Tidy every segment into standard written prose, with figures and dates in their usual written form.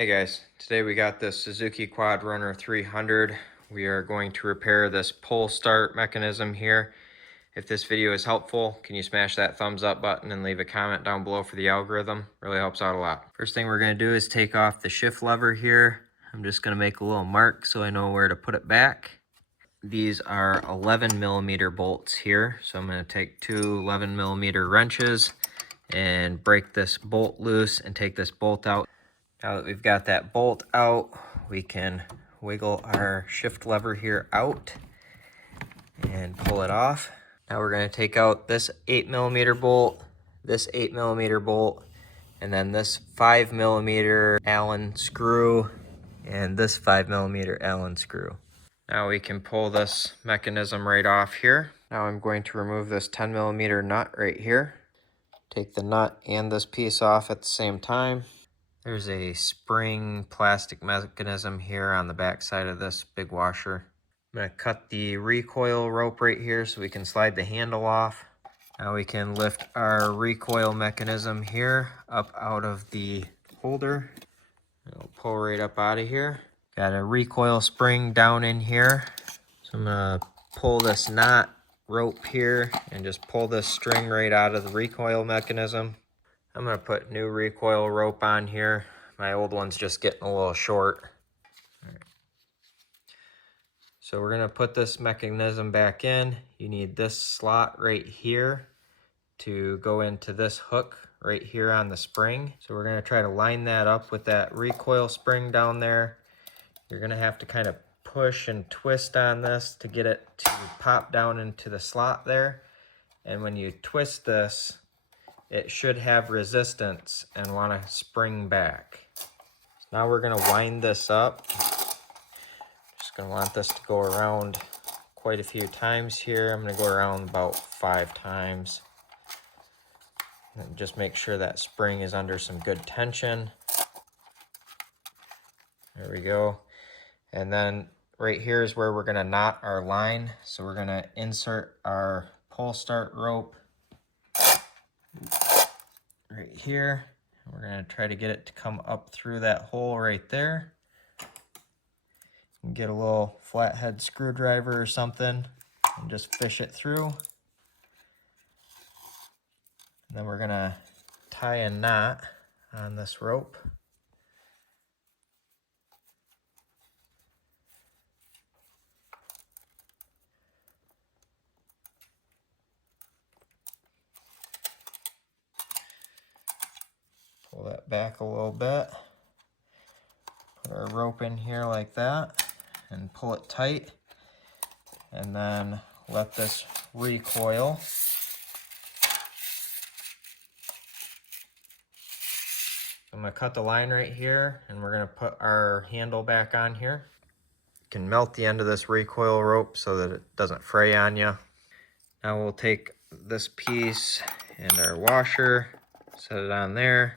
Hey guys, today we got this Suzuki Quad Runner 300. We are going to repair this pull start mechanism here. If this video is helpful, can you smash that thumbs up button and leave a comment down below for the algorithm? Really helps out a lot. First thing we're going to do is take off the shift lever here. I'm just going to make a little mark so I know where to put it back. These are 11mm bolts here, so I'm going to take two 11mm wrenches and break this bolt loose and take this bolt out. Now that we've got that bolt out, we can wiggle our shift lever here out and pull it off. Now we're going to take out this 8mm bolt, this 8mm bolt, and then this 5mm Allen screw, and this 5mm Allen screw. Now we can pull this mechanism right off here. Now I'm going to remove this 10mm nut right here. Take the nut and this piece off at the same time. There's a spring plastic mechanism here on the back side of this big washer. I'm going to cut the recoil rope right here so we can slide the handle off. Now we can lift our recoil mechanism here up out of the holder. It'll pull right up out of here. Got a recoil spring down in here. So I'm going to pull this knot rope here and just pull this string right out of the recoil mechanism. I'm going to put new recoil rope on here. My old one's just getting a little short. All right. So we're going to put this mechanism back in. You need this slot right here to go into this hook right here on the spring. So we're going to try to line that up with that recoil spring down there. You're going to have to kind of push and twist on this to get it to pop down into the slot there. And when you twist this, it should have resistance and want to spring back. So now we're going to wind this up. Just going to want this to go around quite a few times here. I'm going to go around about 5 times. And just make sure that spring is under some good tension. There we go. And then right here is where we're going to knot our line. So we're going to insert our pull start rope right here. We're going to try to get it to come up through that hole right there. And get a little flathead screwdriver or something and just fish it through. And then we're going to tie a knot on this rope. Pull that back a little bit. Put our rope in here like that and pull it tight. And then let this recoil. I'm going to cut the line right here and we're going to put our handle back on here. You can melt the end of this recoil rope so that it doesn't fray on you. Now we'll take this piece and our washer, set it on there.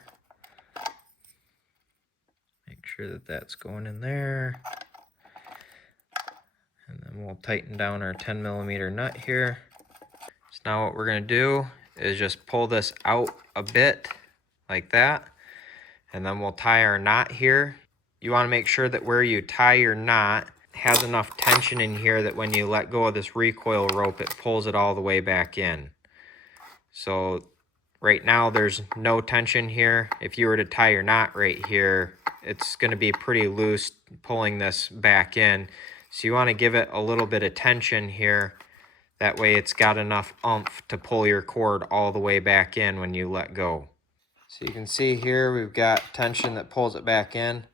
Make sure that that's going in there. And then we'll tighten down our 10mm nut here. So now what we're going to do is just pull this out a bit like that. And then we'll tie our knot here. You want to make sure that where you tie your knot has enough tension in here that when you let go of this recoil rope, it pulls it all the way back in. So right now there's no tension here. If you were to tie your knot right here, it's going to be pretty loose pulling this back in. So you want to give it a little bit of tension here. That way it's got enough oomph to pull your cord all the way back in when you let go. So you can see here we've got tension that pulls it back in.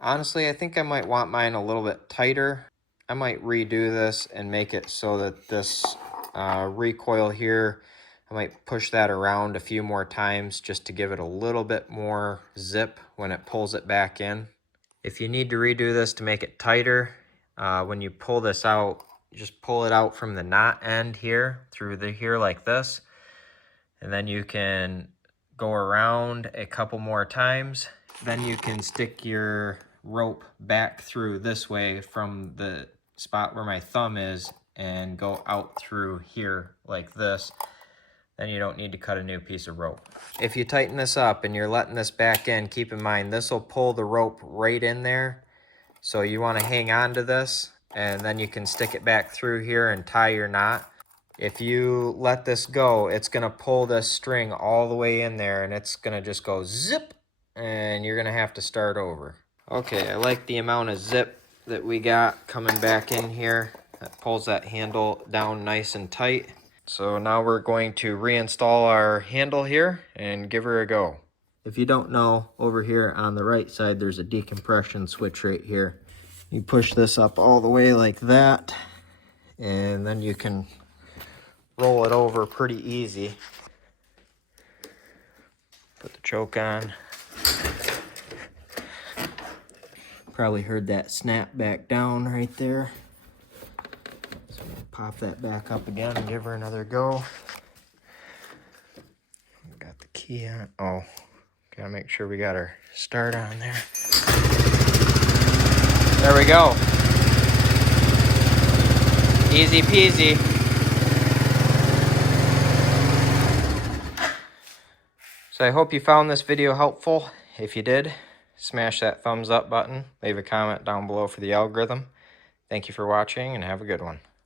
Honestly, I think I might want mine a little bit tighter. I might redo this and make it so that this recoil here, I might push that around a few more times just to give it a little bit more zip when it pulls it back in. If you need to redo this to make it tighter, when you pull this out, just pull it out from the knot end here through here like this. And then you can go around a couple more times. Then you can stick your rope back through this way from the spot where my thumb is and go out through here like this. then you don't need to cut a new piece of rope. If you tighten this up and you're letting this back in, keep in mind this will pull the rope right in there. So you want to hang on to this, and then you can stick it back through here and tie your knot. If you let this go, it's going to pull this string all the way in there, and it's going to just go zip, and you're going to have to start over. Okay, I like the amount of zip that we got coming back in here. That pulls that handle down nice and tight. So now we're going to reinstall our handle here and give her a go. If you don't know, over here on the right side, there's a decompression switch right here. You push this up all the way like that, and then you can roll it over pretty easy. Put the choke on. Probably heard that snap back down right there. So I'm gonna pop that back up again and give her another go. Got the key on. Oh, gotta make sure we got our start on there. There we go. Easy peasy. So I hope you found this video helpful. If you did, smash that thumbs up button. Leave a comment down below for the algorithm. Thank you for watching and have a good one.